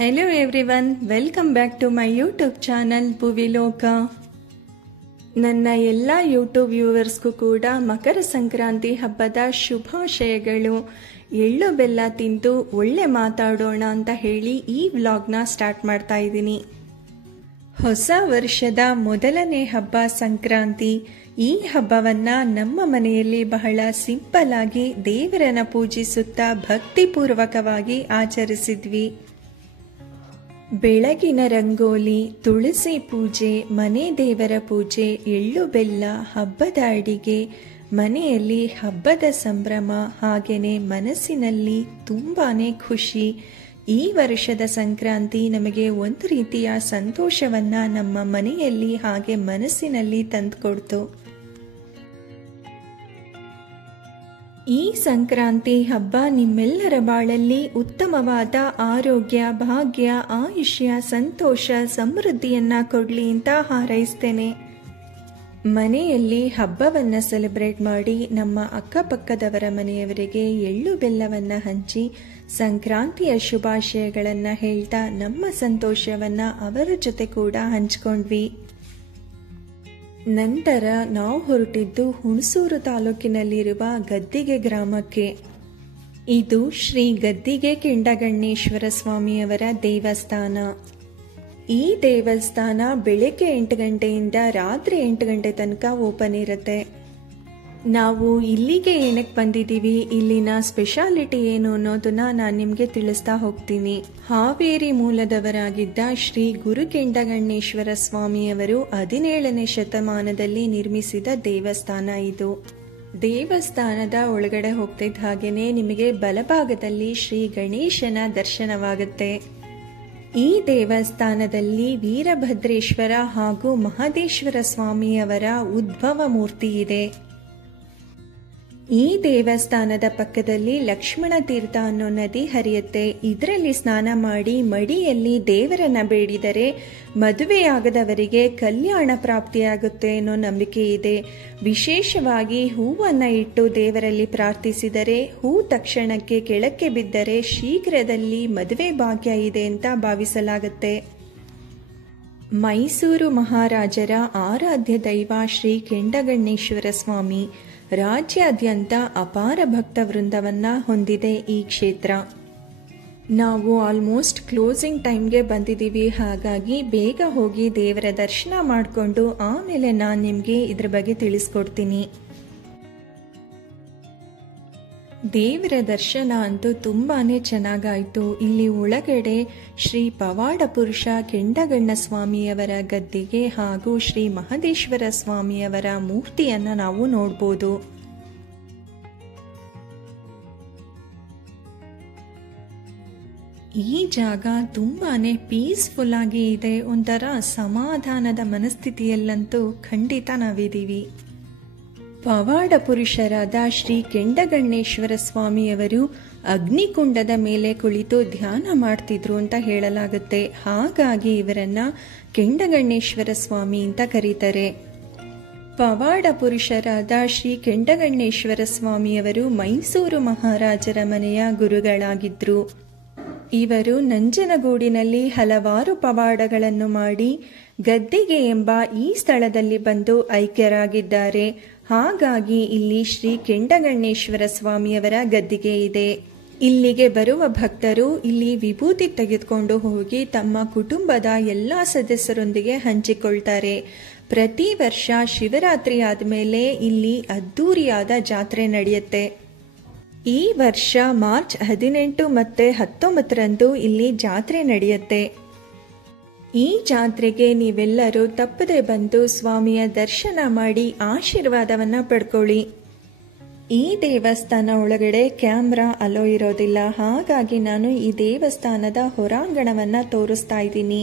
Hello everyone, welcome back to my YouTube channel Bhuviloka. ನನ್ನ ಎಲ್ಲ YouTube ವ್ಯೂವರ್ಸ್ಗೂ ಕೂಡ ಮಕರ ಸಂಕ್ರಾಂತಿ ಹಬ್ಬದ ಶುಭಾಶಯಗಳು. ಎಳ್ಳು ಬೆಲ್ಲ ತಿಂದು ಒಳ್ಳೆ ಮಾತಾಡೋಣ ಅಂತ ಹೇಳಿ ಈ ವ್ಲಾಗ್ನ ಸ್ಟಾರ್ಟ್ ಮಾಡ್ತಾ ಇದ್ದೀನಿ. ಹೊಸ ವರ್ಷದ ಮೊದಲನೇ ಹಬ್ಬ ಸಂಕ್ರಾಂತಿ. ಈ ಹಬ್ಬವನ್ನ ನಮ್ಮ ಮನೆಯಲ್ಲಿ ಬಹಳ ಸಿಂಪಲ್ ಆಗಿ ದೇವರನ್ನ ಪೂಜಿಸುತ್ತಾ ಭಕ್ತಿಪೂರ್ವಕವಾಗಿ ಆಚರಿಸಿದ್ವಿ. ಬೆಳಗಿನ ರಂಗೋಲಿ, ತುಳಸಿ ಪೂಜೆ, ಮನೆ ದೇವರ ಪೂಜೆ, ಎಳ್ಳು ಬೆಲ್ಲ, ಹಬ್ಬದ ಅಡಿಗೆ, ಮನೆಯಲ್ಲಿ ಹಬ್ಬದ ಸಂಭ್ರಮ, ಹಾಗೇನೆ ಮನಸ್ಸಿನಲ್ಲಿ ತುಂಬಾನೇ ಖುಷಿ. ಈ ವರ್ಷದ ಸಂಕ್ರಾಂತಿ ನಮಗೆ ಒಂದು ರೀತಿಯ ಸಂತೋಷವನ್ನ ನಮ್ಮ ಮನೆಯಲ್ಲಿ ಹಾಗೆ ಮನಸ್ಸಿನಲ್ಲಿ ತಂದುಕೊಡ್ತು. ಈ ಸಂಕ್ರಾಂತಿ ಹಬ್ಬ ನಿಮ್ಮೆಲ್ಲರ ಬಾಳಲ್ಲಿ ಉತ್ತಮವಾದ ಆರೋಗ್ಯ, ಭಾಗ್ಯ, ಆಯುಷ್ಯ, ಸಂತೋಷ, ಸಮೃದ್ಧಿಯನ್ನ ಕೊಡ್ಲಿ ಅಂತ ಹಾರೈಸ್ತೇನೆ. ಮನೆಯಲ್ಲಿ ಹಬ್ಬವನ್ನ ಸೆಲೆಬ್ರೇಟ್ ಮಾಡಿ ನಮ್ಮ ಅಕ್ಕಪಕ್ಕದವರ ಮನೆಯವರಿಗೆ ಎಳ್ಳು ಬೆಲ್ಲವನ್ನ ಹಂಚಿ ಸಂಕ್ರಾಂತಿಯ ಶುಭಾಶಯಗಳನ್ನ ಹೇಳ್ತಾ ನಮ್ಮ ಸಂತೋಷವನ್ನ ಅವರ ಜೊತೆ ಕೂಡ ಹಂಚ್ಕೊಂಡ್ವಿ. ನಂತರ ನಾವು ಹೊರಟಿದ್ದು ಹುಣಸೂರು ತಾಲೂಕಿನಲ್ಲಿರುವ ಗದ್ದಿಗೆ ಗ್ರಾಮಕ್ಕೆ. ಇದು ಶ್ರೀ ಗದ್ದಿಗೆ ಕೆಂಡಗಣ್ಣೇಶ್ವರ ಸ್ವಾಮಿಯವರ ದೇವಸ್ಥಾನ. ಈ ದೇವಸ್ಥಾನ ಬೆಳಗ್ಗೆ 8 ಗಂಟೆಯಿಂದ ರಾತ್ರಿ 8 ಗಂಟೆ ತನಕ ಓಪನ್ ಇರುತ್ತೆ. ನಾವು ಇಲ್ಲಿಗೆ ಏನಕ್ಕೆ ಬಂದಿದ್ದೀವಿ, ಇಲ್ಲಿನ ಸ್ಪೆಷಾಲಿಟಿ ಏನು ಅನ್ನೋದನ್ನ ನಾನು ನಿಮಗೆ ತಿಳಿಸ್ತಾ ಹೋಗ್ತೀನಿ. ಹಾವೇರಿ ಮೂಲದವರಾಗಿದ್ದ ಶ್ರೀ ಗುರು ಕೆಂಡಗಣ್ಣೇಶ್ವರ ಸ್ವಾಮಿಯವರು 17ನೇ ಶತಮಾನದಲ್ಲಿ ನಿರ್ಮಿಸಿದ ದೇವಸ್ಥಾನ ಇದು. ದೇವಸ್ಥಾನದ ಒಳಗಡೆ ಹೋಗ್ತಿದ್ದ ಹಾಗೇನೆ ನಿಮಗೆ ಬಲಭಾಗದಲ್ಲಿ ಶ್ರೀ ಗಣೇಶನ ದರ್ಶನವಾಗುತ್ತೆ. ಈ ದೇವಸ್ಥಾನದಲ್ಲಿ ವೀರಭದ್ರೇಶ್ವರ ಹಾಗೂ ಮಹದೇಶ್ವರ ಸ್ವಾಮಿಯವರ ಉದ್ಭವ ಮೂರ್ತಿ ಇದೆ. ಈ ದೇವಸ್ಥಾನದ ಪಕ್ಕದಲ್ಲಿ ಲಕ್ಷ್ಮಣ ತೀರ್ಥ ಅನ್ನೋ ನದಿ ಹರಿಯುತ್ತೆ. ಇದರಲ್ಲಿ ಸ್ನಾನ ಮಾಡಿ ಮಡಿಯಲ್ಲಿ ದೇವರನ್ನ ಬೇಡಿದರೆ ಮದುವೆಯಾಗದವರಿಗೆ ಕಲ್ಯಾಣ ಪ್ರಾಪ್ತಿಯಾಗುತ್ತೆ ಅನ್ನೋ ನಂಬಿಕೆ ಇದೆ. ವಿಶೇಷವಾಗಿ ಹೂವನ್ನ ಇಟ್ಟು ದೇವರಲ್ಲಿ ಪ್ರಾರ್ಥಿಸಿದರೆ ಹೂ ತಕ್ಷಣಕ್ಕೆ ಕೆಳಕ್ಕೆ ಬಿದ್ದರೆ ಶೀಘ್ರದಲ್ಲಿ ಮದುವೆ ಭಾಗ್ಯ ಇದೆ ಅಂತ ಭಾವಿಸಲಾಗುತ್ತೆ. ಮೈಸೂರು ಮಹಾರಾಜರ ಆರಾಧ್ಯ ದೈವ ಶ್ರೀ ಕೆಂಡಗಣ್ಣೇಶ್ವರ ಸ್ವಾಮಿ. ರಾಜ್ಯಾದ್ಯಂತ ಅಪಾರ ಭಕ್ತ ವೃಂದವನ್ನ ಹೊಂದಿದೆ ಈ ಕ್ಷೇತ್ರ. ನಾವು ಆಲ್ಮೋಸ್ಟ್ ಕ್ಲೋಸಿಂಗ್ ಟೈಮ್ಗೆ ಬಂದಿದ್ದೀವಿ. ಹಾಗಾಗಿ ಬೇಗ ಹೋಗಿ ದೇವರ ದರ್ಶನ ಮಾಡಿಕೊಂಡು ಆಮೇಲೆ ನಾನು ನಿಮಗೆ ಇದ್ರ ಬಗ್ಗೆ ತಿಳಿಸ್ಕೊಡ್ತೀನಿ. ದೇವರ ದರ್ಶನ ಅಂತೂ ತುಂಬಾನೇ ಚೆನ್ನಾಗಾಯ್ತು. ಇಲ್ಲಿ ಒಳಗಡೆ ಶ್ರೀ ಪವಾಡ ಪುರುಷ ಕೆಂಡಗಣ್ಣ ಸ್ವಾಮಿಯವರ ಗದ್ದಿಗೆ ಹಾಗೂ ಶ್ರೀ ಮಹದೇಶ್ವರ ಸ್ವಾಮಿಯವರ ಮೂರ್ತಿಯನ್ನ ನಾವು ನೋಡ್ಬೋದು. ಈ ಜಾಗ ತುಂಬಾನೇ ಪೀಸ್ಫುಲ್ ಆಗಿ ಇದೆ. ಒಂಥರ ಸಮಾಧಾನದ ಮನಸ್ಥಿತಿಯಲ್ಲಂತೂ ಖಂಡಿತ ನಾವಿದ್ದೀವಿ. ಪವಾಡ ಪುರುಷರಾದ ಶ್ರೀ ಕೆಂಡಗಣ್ಣೇಶ್ವರ ಸ್ವಾಮಿಯವರು ಅಗ್ನಿಕುಂಡದ ಮೇಲೆ ಕುಳಿತು ಧ್ಯಾನ ಮಾಡ್ತಿದ್ರು ಅಂತ ಹೇಳಲಾಗುತ್ತೆ. ಹಾಗಾಗಿ ಇವರನ್ನ ಕೆಂಡಗಣ್ಣೇಶ್ವರ ಸ್ವಾಮಿ ಅಂತ ಕರೀತಾರೆ. ಪವಾಡ ಪುರುಷರಾದ ಶ್ರೀ ಕೆಂಡಗಣ್ಣೇಶ್ವರ ಸ್ವಾಮಿಯವರು ಮೈಸೂರು ಮಹಾರಾಜರ ಮನೆಯ ಗುರುಗಳಾಗಿದ್ರು. ಇವರು ನಂಜನಗೂಡಿನಲ್ಲಿ ಹಲವಾರು ಪವಾಡಗಳನ್ನು ಮಾಡಿ ಗದ್ದಿಗೆ ಎಂಬ ಈ ಸ್ಥಳದಲ್ಲಿ ಬಂದು ಐಕ್ಯರಾಗಿದ್ದಾರೆ. ಹಾಗಾಗಿ ಇಲ್ಲಿ ಶ್ರೀ ಕೆಂಡಗಣ್ಣೇಶ್ವರ ಸ್ವಾಮಿಯವರ ಗದ್ದಿಗೆ ಇದೆ. ಇಲ್ಲಿಗೆ ಬರುವ ಭಕ್ತರು ಇಲ್ಲಿ ವಿಭೂತಿ ತೆಗೆದುಕೊಂಡು ಹೋಗಿ ತಮ್ಮ ಕುಟುಂಬದ ಎಲ್ಲಾ ಸದಸ್ಯರೊಂದಿಗೆ ಹಂಚಿಕೊಳ್ತಾರೆ. ಪ್ರತಿ ವರ್ಷ ಶಿವರಾತ್ರಿ ಆದ್ಮೇಲೆ ಇಲ್ಲಿ ಅದ್ದೂರಿಯಾದ ಜಾತ್ರೆ ನಡೆಯುತ್ತೆ. ಈ ವರ್ಷ ಮಾರ್ಚ್ 18 ಮತ್ತೆ 19ರಂದು ಇಲ್ಲಿ ಜಾತ್ರೆ ನಡೆಯುತ್ತೆ. ಈ ಜಾತ್ರೆಗೆ ನೀವೆಲ್ಲರೂ ತಪ್ಪದೆ ಬಂದು ಸ್ವಾಮಿಯ ದರ್ಶನ ಮಾಡಿ ಆಶೀರ್ವಾದವನ್ನ ಪಡ್ಕೊಳ್ಳಿ. ಈ ದೇವಸ್ಥಾನ ಒಳಗಡೆ ಕ್ಯಾಮ್ರಾ ಅಲೋ ಇರೋದಿಲ್ಲ. ಹಾಗಾಗಿ ನಾನು ಈ ದೇವಸ್ಥಾನದ ಹೊರಾಂಗಣವನ್ನ ತೋರಿಸ್ತಾ ಇದ್ದೀನಿ.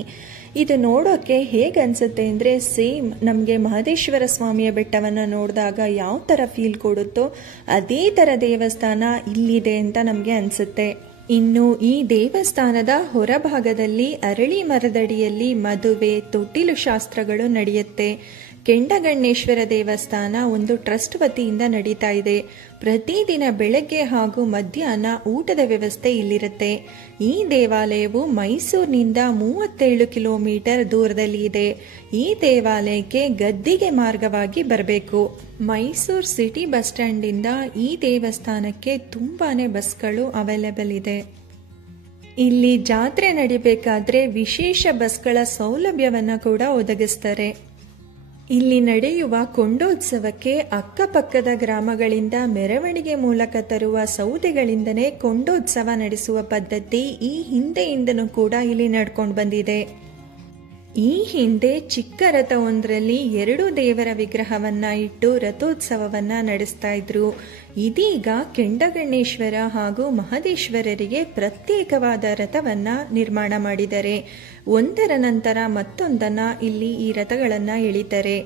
ಇದು ನೋಡೋಕೆ ಹೇಗನ್ಸುತ್ತೆ ಅಂದ್ರೆ ಸೇಮ್ ನಮಗೆ ಮಹದೇಶ್ವರ ಸ್ವಾಮಿಯ ಬೆಟ್ಟವನ್ನ ನೋಡಿದಾಗ ಯಾವ ತರ ಫೀಲ್ ಕೊಡುತ್ತೋ ಅದೇ ತರ ದೇವಸ್ಥಾನ ಇಲ್ಲಿದೆ ಅಂತ ನಮ್ಗೆ ಅನ್ಸುತ್ತೆ. ಇನ್ನು ಈ ದೇವಸ್ಥಾನದ ಹೊರಭಾಗದಲ್ಲಿ ಅರಳಿ ಮರದಡಿಯಲ್ಲಿ ಮದುವೆ, ತೊಟ್ಟಿಲು ಶಾಸ್ತ್ರಗಳು ನಡೆಯುತ್ತೆ. ಕೆಂಡಗಣ್ಣೇಶ್ವರ ದೇವಸ್ಥಾನ ಒಂದು ಟ್ರಸ್ಟ್ ವತಿಯಿಂದ ನಡೀತಾ ಇದೆ. ಪ್ರತಿದಿನ ಬೆಳಗ್ಗೆ ಹಾಗೂ ಮಧ್ಯಾಹ್ನ ಊಟದ ವ್ಯವಸ್ಥೆ ಇಲ್ಲಿರುತ್ತೆ. ಈ ದೇವಾಲಯವು ಮೈಸೂರಿನಿಂದ 37 ಕಿಲೋಮೀಟರ್ ದೂರದಲ್ಲಿ ಇದೆ. ಈ ದೇವಾಲಯಕ್ಕೆ ಗದ್ದಿಗೆ ಮಾರ್ಗವಾಗಿ ಬರಬೇಕು. ಮೈಸೂರು ಸಿಟಿ ಬಸ್ ಸ್ಟ್ಯಾಂಡಿಂದ ಈ ದೇವಸ್ಥಾನಕ್ಕೆ ತುಂಬಾನೇ ಬಸ್ಗಳು ಅವೈಲೇಬಲ್ ಇದೆ. ಇಲ್ಲಿ ಜಾತ್ರೆ ನಡಿಬೇಕಾದ್ರೆ ವಿಶೇಷ ಬಸ್ಗಳ ಸೌಲಭ್ಯವನ್ನು ಕೂಡ ಒದಗಿಸ್ತಾರೆ. ಇಲ್ಲಿ ನಡೆಯುವ ಕೊಂಡೋತ್ಸವಕ್ಕೆ ಅಕ್ಕಪಕ್ಕದ ಗ್ರಾಮಗಳಿಂದ ಮೆರವಣಿಗೆ ಮೂಲಕ ತರುವ ಸೌದೆಗಳಿಂದನೇ ಕೊಂಡೋತ್ಸವ ನಡೆಸುವ ಪದ್ಧತಿ ಈ ಹಿಂದೆಯಿಂದನೂ ಕೂಡ ಇಲ್ಲಿ ನಡ್ಕೊಂಡು ಬಂದಿದೆ. ಈ ಹಿಂದೆ ಚಿಕ್ಕ ರಥವೊಂದರಲ್ಲಿ 2 ದೇವರ ವಿಗ್ರಹವನ್ನ ಇಟ್ಟು ರಥೋತ್ಸವವನ್ನ ನಡೆಸ್ತಾ ಇದ್ರು. ಇದೀಗ ಕೆಂಡಗಣ್ಣೇಶ್ವರ ಹಾಗೂ ಮಹದೇಶ್ವರರಿಗೆ ಪ್ರತ್ಯೇಕವಾದ ರಥವನ್ನ ನಿರ್ಮಾಣ ಮಾಡಿದ್ದಾರೆ. ಒಂದರ ನಂತರ ಮತ್ತೊಂದನ್ನ ಇಲ್ಲಿ ಈ ರಥಗಳನ್ನ ಎಳಿತಾರೆ.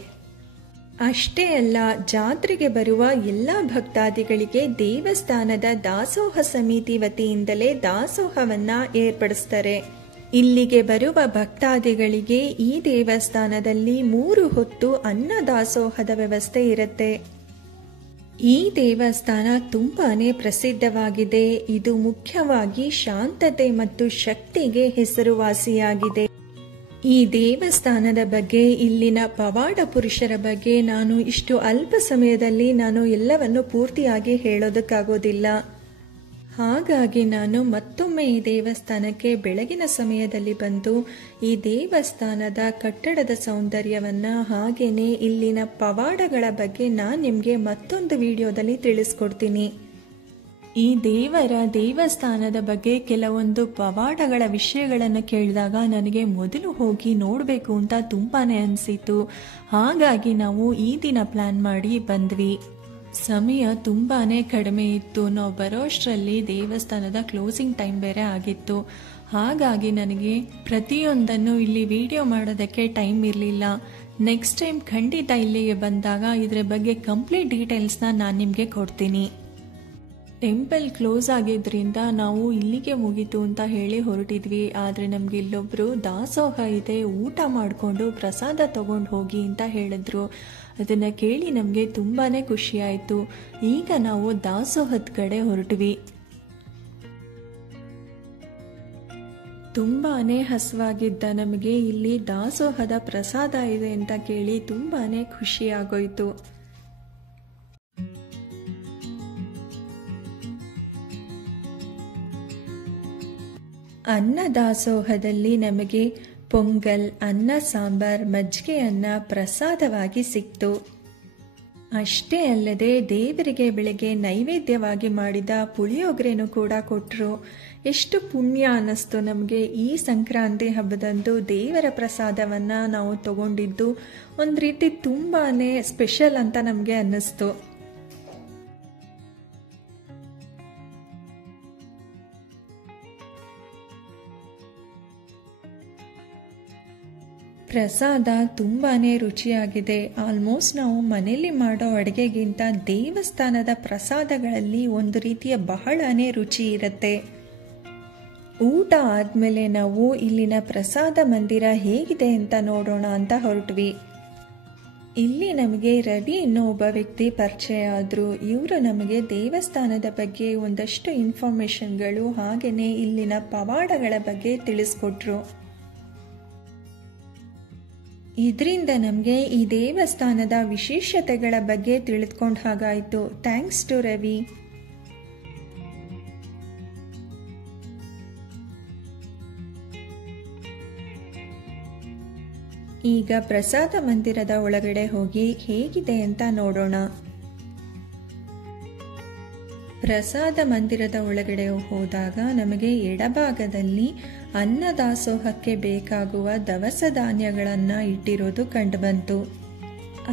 ಅಷ್ಟೇ ಅಲ್ಲ, ಜಾತ್ರೆಗೆ ಬರುವ ಎಲ್ಲ ಭಕ್ತಾದಿಗಳಿಗೆ ದೇವಸ್ಥಾನದ ದಾಸೋಹ ಸಮಿತಿ ವತಿಯಿಂದಲೇ ದಾಸೋಹವನ್ನ ಏರ್ಪಡಿಸ್ತಾರೆ. ಇಲ್ಲಿಗೆ ಬರುವ ಭಕ್ತಾದಿಗಳಿಗೆ ಈ ದೇವಸ್ಥಾನದಲ್ಲಿ 3 ಹೊತ್ತು ಅನ್ನ ದಾಸೋಹದ ವ್ಯವಸ್ಥೆ ಇರುತ್ತೆ. ಈ ದೇವಸ್ಥಾನ ತುಂಬಾನೇ ಪ್ರಸಿದ್ಧವಾಗಿದೆ. ಇದು ಮುಖ್ಯವಾಗಿ ಶಾಂತತೆ ಮತ್ತು ಶಕ್ತಿಗೆ ಹೆಸರುವಾಸಿಯಾಗಿದೆ. ಈ ದೇವಸ್ಥಾನದ ಬಗ್ಗೆ, ಇಲ್ಲಿನ ಪವಾಡ ಪುರುಷರ ಬಗ್ಗೆ ನಾನು ಇಷ್ಟು ಅಲ್ಪ ಸಮಯದಲ್ಲಿ ಎಲ್ಲವನ್ನು ಪೂರ್ತಿಯಾಗಿ ಹೇಳೋದಕ್ಕಾಗೋದಿಲ್ಲ. ಹಾಗಾಗಿ ನಾನು ಮತ್ತೊಮ್ಮೆ ಈ ದೇವಸ್ಥಾನಕ್ಕೆ ಬೆಳಗಿನ ಸಮಯದಲ್ಲಿ ಬಂದು ಈ ದೇವಸ್ಥಾನದ ಕಟ್ಟಡದ ಸೌಂದರ್ಯವನ್ನ ಹಾಗೇನೆ ಇಲ್ಲಿನ ಪವಾಡಗಳ ಬಗ್ಗೆ ನಾನು ನಿಮಗೆ ಮತ್ತೊಂದು ವಿಡಿಯೋದಲ್ಲಿ ತಿಳಿಸ್ಕೊಡ್ತೀನಿ. ಈ ದೇವಸ್ಥಾನದ ಬಗ್ಗೆ ಕೆಲವೊಂದು ಪವಾಡಗಳ ವಿಷಯಗಳನ್ನು ಕೇಳಿದಾಗ ನನಗೆ ಮೊದಲು ಹೋಗಿ ನೋಡಬೇಕು ಅಂತ ತುಂಬಾನೇ ಅನಿಸಿತು. ಹಾಗಾಗಿ ನಾವು ಈ ದಿನ ಪ್ಲಾನ್ ಮಾಡಿ ಬಂದ್ವಿ. ಸಮಯ ತುಂಬಾನೇ ಕಡಿಮೆ ಇತ್ತು. ನಾವು ಬರೋಷ್ಟರಲ್ಲಿ ದೇವಸ್ಥಾನದ ಕ್ಲೋಸಿಂಗ್ ಟೈಮ್ ಬೇರೆ ಆಗಿತ್ತು. ಹಾಗಾಗಿ ನನಗೆ ಪ್ರತಿಯೊಂದನ್ನು ಇಲ್ಲಿ ವಿಡಿಯೋ ಮಾಡೋದಕ್ಕೆ ಟೈಮ್ ಇರಲಿಲ್ಲ. ನೆಕ್ಸ್ಟ್ ಟೈಮ್ ಖಂಡಿತ ಇಲ್ಲಿಗೆ ಬಂದಾಗ ಇದರ ಬಗ್ಗೆ ಕಂಪ್ಲೀಟ್ ಡೀಟೇಲ್ಸ್ನ ನಾನು ನಿಮಗೆ ಕೊಡ್ತೀನಿ. ಟೆಂಪಲ್ ಕ್ಲೋಸ್ ಆಗಿದ್ರಿಂದ ನಾವು ಇಲ್ಲಿಗೆ ಮುಗೀತು ಅಂತ ಹೇಳಿ ಹೊರಟಿದ್ವಿ. ಆದರೆ ನಮ್ಗೆ ಇಲ್ಲೊಬ್ರು ದಾಸೋಹ ಇದೆ, ಊಟ ಮಾಡಿಕೊಂಡು ಪ್ರಸಾದ ತಗೊಂಡು ಹೋಗಿ ಅಂತ ಹೇಳಿದ್ರು. ಅದನ್ನ ಕೇಳಿ ನಮಗೆ ತುಂಬಾನೇ ಖುಷಿ ಆಯಿತು. ಈಗ ನಾವು ದಾಸೋಹದ ಕಡೆ ಹೊರಟ್ವಿ. ತುಂಬಾನೇ ಹಸುವಾಗಿದ್ದ ನಮಗೆ ಇಲ್ಲಿ ದಾಸೋಹದ ಪ್ರಸಾದ ಇದೆ ಅಂತ ಕೇಳಿ ತುಂಬಾನೇ ಖುಷಿ ಆಗೋಯ್ತು. ಅನ್ನ ದಾಸೋಹದಲ್ಲಿ ನಮಗೆ ಪೊಂಗಲ್, ಅನ್ನ ಸಾಂಬಾರ್, ಮಜ್ಜಿಗೆ ಅನ್ನ ಪ್ರಸಾದವಾಗಿ ಸಿಕ್ತು. ಅಷ್ಟೇ ಅಲ್ಲದೆ ದೇವರಿಗೆ ಬೆಳಗ್ಗೆ ನೈವೇದ್ಯವಾಗಿ ಮಾಡಿದ ಪುಳಿಯೋಗರೆನೂ ಕೂಡ ಕೊಟ್ಟರು. ಎಷ್ಟು ಪುಣ್ಯ ಅನ್ನಿಸ್ತು ನಮಗೆ. ಈ ಸಂಕ್ರಾಂತಿ ಹಬ್ಬದಂದು ದೇವರ ಪ್ರಸಾದವನ್ನು ನಾವು ತಗೊಂಡಿದ್ದು ಒಂದು ರೀತಿ ತುಂಬಾನೇ ಸ್ಪೆಷಲ್ ಅಂತ ನಮಗೆ ಅನ್ನಿಸ್ತು. ಪ್ರಸಾದ ತುಂಬಾನೇ ರುಚಿಯಾಗಿದೆ. ಆಲ್ಮೋಸ್ಟ್ ನಾವು ಮನೆಯಲ್ಲಿ ಮಾಡೋ ಅಡುಗೆಗಿಂತ ದೇವಸ್ಥಾನದ ಪ್ರಸಾದಗಳಲ್ಲಿ ಒಂದು ರೀತಿಯ ಬಹಳನೇ ರುಚಿ ಇರುತ್ತೆ. ಊಟ ಆದಮೇಲೆ ನಾವು ಇಲ್ಲಿನ ಪ್ರಸಾದ ಮಂದಿರ ಹೇಗಿದೆ ಅಂತ ನೋಡೋಣ ಅಂತ ಹೊರಟ್ವಿ. ಇಲ್ಲಿ ನಮಗೆ ರವಿ ಅನ್ನೋ ಒಬ್ಬ ವ್ಯಕ್ತಿ ಪರಿಚಯ ಆದರು. ಇವರು ನಮಗೆ ದೇವಸ್ಥಾನದ ಬಗ್ಗೆ ಒಂದಷ್ಟು ಇನ್ಫಾರ್ಮೇಷನ್ಗಳು ಹಾಗೆಯೇ ಇಲ್ಲಿನ ಪವಾಡಗಳ ಬಗ್ಗೆ ತಿಳಿಸ್ಕೊಟ್ರು. ಇದರಿಂದ ನಮಗೆ ಈ ದೇವಸ್ಥಾನದ ವಿಶೇಷತೆಗಳ ಬಗ್ಗೆ ತಿಳಿದುಕೊಂಡ ಹಾಗಾಯಿತು. Thanks to Ravi. ಈಗ ಪ್ರಸಾದ ಮಂದಿರದ ಒಳಗಡೆ ಹೋಗಿ ಹೇಗಿದೆ ಅಂತ ನೋಡೋಣ. ಪ್ರಸಾದ ಮಂದಿರದ ಒಳಗಡೆ ಹೋದಾಗ ನಮಗೆ ಎಡಭಾಗದಲ್ಲಿ ಅನ್ನದಾಸೋಹಕ್ಕೆ ಬೇಕಾಗುವ ದವಸ ಧಾನ್ಯಗಳನ್ನು ಇಟ್ಟಿರೋದು ಕಂಡುಬಂತು.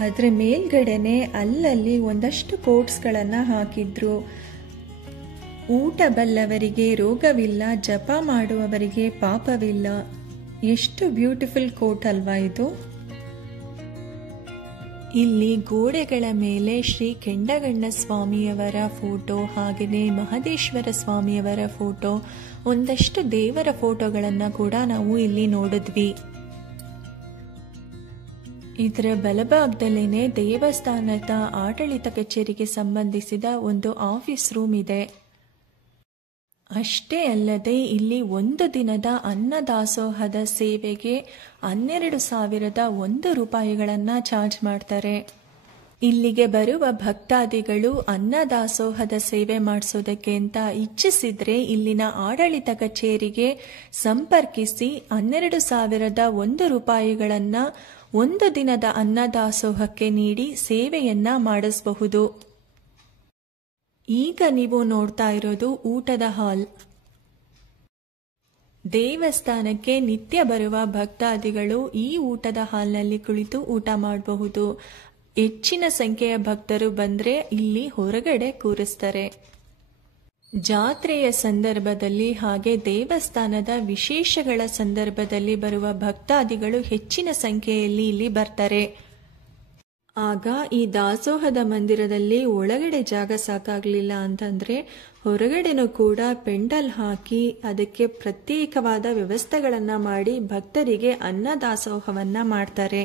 ಅದರ ಮೇಲ್ಗಡೆನೆ ಅಲ್ಲಲ್ಲಿ ಒಂದಷ್ಟು ಕೋಟ್ಸ್ಗಳನ್ನು ಹಾಕಿದ್ರು. ಊಟ ಬಲ್ಲವರಿಗೆ ರೋಗವಿಲ್ಲ, ಜಪ ಮಾಡುವವರಿಗೆ ಪಾಪವಿಲ್ಲ. ಎಷ್ಟು ಬ್ಯೂಟಿಫುಲ್ ಕೋಟ್ ಅಲ್ವಾ ಇದು. ಇಲ್ಲಿ ಗೋಡೆಗಳ ಮೇಲೆ ಶ್ರೀ ಕೆಂಡಗಣ್ಣ ಸ್ವಾಮಿಯವರ ಫೋಟೋ ಹಾಗೆಯೇ ಮಹದೇಶ್ವರ ಸ್ವಾಮಿಯವರ ಫೋಟೋ, ಒಂದಷ್ಟು ದೇವರ ಫೋಟೋಗಳನ್ನು ಕೂಡ ನಾವು ಇಲ್ಲಿ ನೋಡಿದ್ವಿ. ಇದರ ಬಲಭಾಗದಲ್ಲೇನೆ ದೇವಸ್ಥಾನದ ಆಡಳಿತ ಕಚೇರಿಗೆ ಸಂಬಂಧಿಸಿದ ಒಂದು ಆಫೀಸ್ ರೂಮ್ ಇದೆ. ಅಷ್ಟೇ ಅಲ್ಲದೆ ಇಲ್ಲಿ 1 ದಿನದ ಅನ್ನದಾಸೋಹದ ಸೇವೆಗೆ 12,001 ರೂಪಾಯಿಗಳನ್ನು ಚಾರ್ಜ್ ಮಾಡ್ತಾರೆ. ಇಲ್ಲಿಗೆ ಬರುವ ಭಕ್ತಾದಿಗಳು ಅನ್ನದಾಸೋಹದ ಸೇವೆ ಮಾಡಿಸೋದಕ್ಕೆ ಅಂತ ಇಚ್ಛಿಸಿದ್ರೆ ಇಲ್ಲಿನ ಆಡಳಿತ ಕಚೇರಿಗೆ ಸಂಪರ್ಕಿಸಿ 12,001 ರೂಪಾಯಿಗಳನ್ನು 1 ದಿನದ ಅನ್ನದಾಸೋಹಕ್ಕೆ ನೀಡಿ ಸೇವೆಯನ್ನ ಮಾಡಿಸಬಹುದು. ಈಗ ನೀವು ನೋಡ್ತಾ ಇರೋದು ಊಟದ ಹಾಲ್. ದೇವಸ್ಥಾನಕ್ಕೆ ನಿತ್ಯ ಬರುವ ಭಕ್ತಾದಿಗಳು ಈ ಊಟದ ಹಾಲ್ನಲ್ಲಿ ಕುಳಿತು ಊಟ ಮಾಡಬಹುದು. ಹೆಚ್ಚಿನ ಸಂಖ್ಯೆಯ ಭಕ್ತರು ಬಂದ್ರೆ ಇಲ್ಲಿ ಹೊರಗಡೆ ಕೂರಿಸ್ತಾರೆ. ಜಾತ್ರೆಯ ಸಂದರ್ಭದಲ್ಲಿ ಹಾಗೆ ದೇವಸ್ಥಾನದ ವಿಶೇಷಗಳ ಸಂದರ್ಭದಲ್ಲಿ ಬರುವ ಭಕ್ತಾದಿಗಳು ಹೆಚ್ಚಿನ ಸಂಖ್ಯೆಯಲ್ಲಿ ಇಲ್ಲಿ ಬರ್ತಾರೆ. ಆಗ ಈ ದಾಸೋಹದ ಮಂದಿರದಲ್ಲಿ ಒಳಗಡೆ ಜಾಗ ಸಾಕಾಗಲಿಲ್ಲ ಅಂತಂದ್ರೆ ಹೊರಗಡೆನೂ ಕೂಡ ಪೆಂಡಲ್ ಹಾಕಿ ಅದಕ್ಕೆ ಪ್ರತ್ಯೇಕವಾದ ವ್ಯವಸ್ಥೆಗಳನ್ನ ಮಾಡಿ ಭಕ್ತರಿಗೆ ಅನ್ನದಾಸೋಹವನ್ನ ಮಾಡ್ತಾರೆ.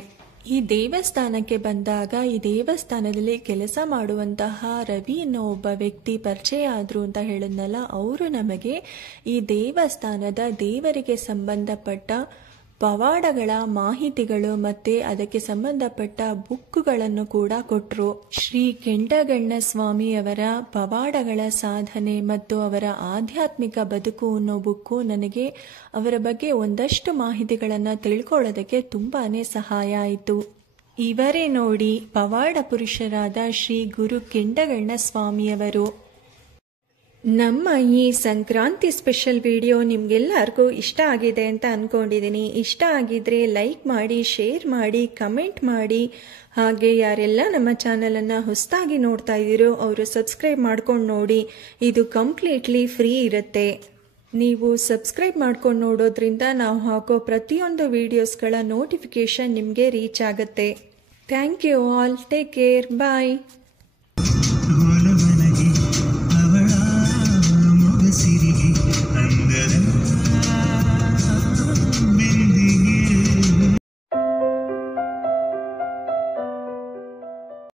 ಈ ದೇವಸ್ಥಾನಕ್ಕೆ ಬಂದಾಗ ಈ ದೇವಸ್ಥಾನದಲ್ಲಿ ಕೆಲಸ ಮಾಡುವಂತಹ ರವಿ ಅನ್ನೋ ಒಬ್ಬ ವ್ಯಕ್ತಿ ಪರಿಚಯ ಆದ್ರು ಅಂತ ಹೇಳಿದ್ನಲ್ಲ, ಅವರು ನಮಗೆ ಈ ದೇವಸ್ಥಾನದ ದೇವರಿಗೆ ಸಂಬಂಧಪಟ್ಟ ಪವಾಡಗಳ ಮಾಹಿತಿಗಳು ಮತ್ತೆ ಅದಕ್ಕೆ ಸಂಬಂಧಪಟ್ಟ ಬುಕ್ಕುಗಳನ್ನು ಕೂಡ ಕೊಟ್ಟರು. ಶ್ರೀ ಕೆಂಡಗಣ್ಣ ಸ್ವಾಮಿಯವರ ಪವಾಡಗಳ ಸಾಧನೆ ಮತ್ತು ಅವರ ಆಧ್ಯಾತ್ಮಿಕ ಬದುಕು ಅನ್ನೋ ಬುಕ್ಕು ನನಗೆ ಅವರ ಬಗ್ಗೆ ಒಂದಷ್ಟು ಮಾಹಿತಿಗಳನ್ನು ತಿಳ್ಕೊಳ್ಳೋದಕ್ಕೆ ತುಂಬಾನೇ ಸಹಾಯ ಆಯಿತು. ಇವರೇ ನೋಡಿ ಪವಾಡ ಪುರುಷರಾದ ಶ್ರೀ ಗುರು ಕೆಂಡಗಣ್ಣ ಸ್ವಾಮಿಯವರು. ನಮ್ಮ ಈ ಸಂಕ್ರಾಂತಿ ಸ್ಪೆಷಲ್ ವಿಡಿಯೋ ನಿಮ್ಗೆಲ್ಲರಿಗೂ ಇಷ್ಟ ಆಗಿದೆ ಅಂತ ಅನ್ಕೊಂಡಿದ್ದೀನಿ. ಇಷ್ಟ ಆಗಿದ್ರೆ ಲೈಕ್ ಮಾಡಿ, ಶೇರ್ ಮಾಡಿ, ಕಮೆಂಟ್ ಮಾಡಿ. ಹಾಗೆ ಯಾರೆಲ್ಲ ನಮ್ಮ ಚಾನಲನ್ನು ಹೊಸದಾಗಿ ನೋಡ್ತಾ ಇದ್ದೀರೋ ಅವರು ಸಬ್ಸ್ಕ್ರೈಬ್ ಮಾಡ್ಕೊಂಡು ನೋಡಿ. ಇದು ಕಂಪ್ಲೀಟ್ಲಿ ಫ್ರೀ ಇರುತ್ತೆ. ನೀವು ಸಬ್ಸ್ಕ್ರೈಬ್ ಮಾಡ್ಕೊಂಡು ನೋಡೋದ್ರಿಂದ ನಾವು ಹಾಕೋ ಪ್ರತಿಯೊಂದು ವಿಡಿಯೋಸ್ಗಳ ನೋಟಿಫಿಕೇಶನ್ ನಿಮಗೆ ರೀಚ್ ಆಗುತ್ತೆ. Thank you all. Take care. Bye.